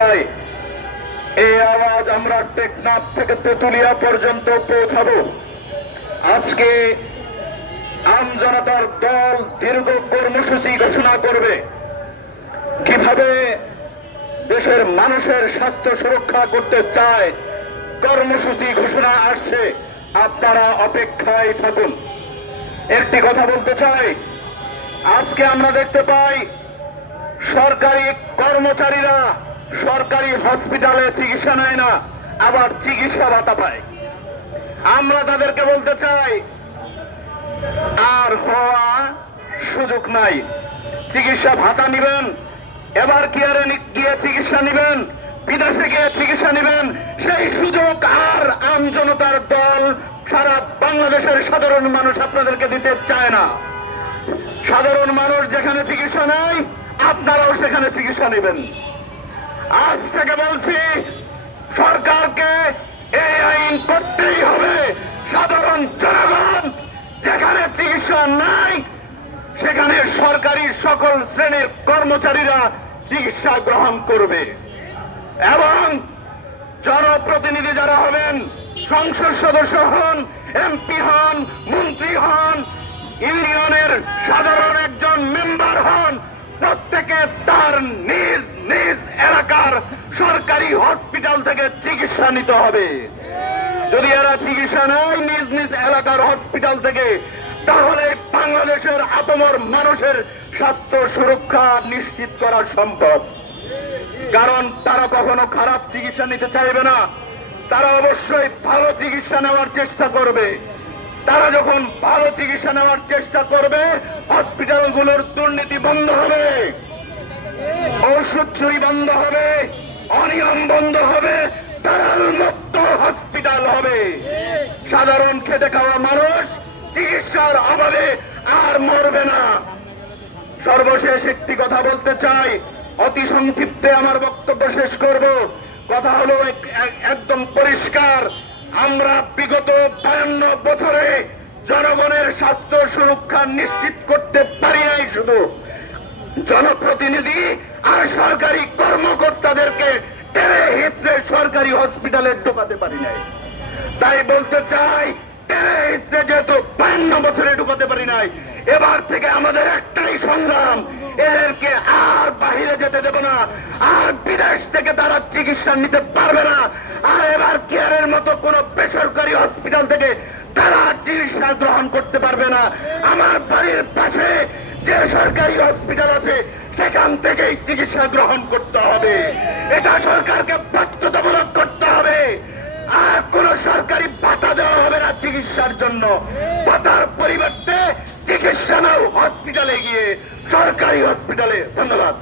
এই আওয়াজ আমরা টেকনাফ থেকে তেতুলিয়া পর্যন্ত পৌঁছাবো। আজকে আমজনতার দল দীর্ঘ কর্মসূচি ঘোষণা করবে। কিভাবে দেশের মানুষের স্বাস্থ্য সুরক্ষা করতে চায় কর্মসূচি ঘোষণা আসছে, আপনারা অপেক্ষায় থাকুন। একটি কথা বলতে চাই, আজকে আমরা দেখতে পাই সরকারি কর্মচারীরা সরকারি হসপিটালে চিকিৎসা নেয় না, আবার চিকিৎসা ভাতা পায়। আমরা তাদেরকে বলতে চাই আর হওয়া সুযোগ নাই। চিকিৎসা ভাতা নিবেন, এবার কেয়ারে গিয়ে চিকিৎসা নিবেন, বিদেশে গিয়ে চিকিৎসা নিবেন, সেই সুযোগ আর আমজনতার দল সারা বাংলাদেশের সাধারণ মানুষ আপনাদেরকে দিতে চায় না। সাধারণ মানুষ যেখানে চিকিৎসা নেয়, আপনারাও সেখানে চিকিৎসা নেবেন। আজ থেকে বলছি, সরকারকে এই আইন করতেই হবে। সাধারণ জনগণ যেখানে চিকিৎসা নাই, সেখানে সরকারি সকল শ্রেণীর কর্মচারীরা চিকিৎসা গ্রহণ করবে। এবং জনপ্রতিনিধি যারা হবেন, সংসদ সদস্য হন, এমপি হন, মন্ত্রী হন, ইউনিয়নের সাধারণ একজন মেম্বার হন, প্রত্যেকে তার নিজ নিজ এলাকার সরকারি হসপিটাল থেকে চিকিৎসা নিতে হবে। যদি এরা চিকিৎসা নেয় নিজ নিজ এলাকার হসপিটাল থেকে, তাহলে বাংলাদেশের আপামর মানুষের স্বাস্থ্য সুরক্ষা নিশ্চিত করা সম্ভব। কারণ তারা কখনো খারাপ চিকিৎসা নিতে চাইবে না, তারা অবশ্যই ভালো চিকিৎসা নেওয়ার চেষ্টা করবে। তারা যখন ভালো চিকিৎসা নেওয়ার চেষ্টা করবে, হসপিটালগুলোর দুর্নীতি বন্ধ হবে, ঔষধ চুরি বন্ধ হবে, অনিয়ম বন্ধ হবে, দালাল মুক্ত হসপিটাল হবে। সাধারণ খেটে খাওয়া মানুষ চিকিৎসার অভাবে আর মরবে না। সর্বশেষ একটি কথা বলতে চাই, অতি সংক্ষিপ্তে আমার বক্তব্য শেষ করব। কথা হলো একদম পরিষ্কার, আমরা বিগত 52 বছরে জনগণের স্বাস্থ্য সুরক্ষা নিশ্চিত করতে পারি নাই, শুধু জনপ্রতিনিধি আর সরকারি কর্মকর্তাদেরকে টেনে হিচড়ে সরকারি হসপিটালে ঢোকাতে পারি নাই। তাই বলতে চাই, টেনে হিচড়ে যেহেতু 52 বছরে ঢোকাতে পারি নাই, এবার থেকে আমাদের একটাই সংগ্রাম, এদেরকে আর বাহিরে যেতে দেব না, আর বিদেশ থেকে তারা চিকিৎসা নিতে পারবে না, আর এবার কেয়ারের মতো কোন বেসরকারি হসপিটাল থেকে তারা চিকিৎসা গ্রহণ করতে পারবে না। আমার বাড়ির পাশে যে সরকারি হসপিটাল আছে, সেখান থেকেই চিকিৎসা গ্রহণ করতে হবে। এটা সরকারকে বাধ্যতামূলক করতে হবে। আর কোন সরকারি ভাতা দেওয়া হবে না চিকিৎসার জন্য। ভাতার পরিবর্তে চিকিৎসা নাও হসপিটালে গিয়ে, সরকারি হসপিটালে। ধন্যবাদ।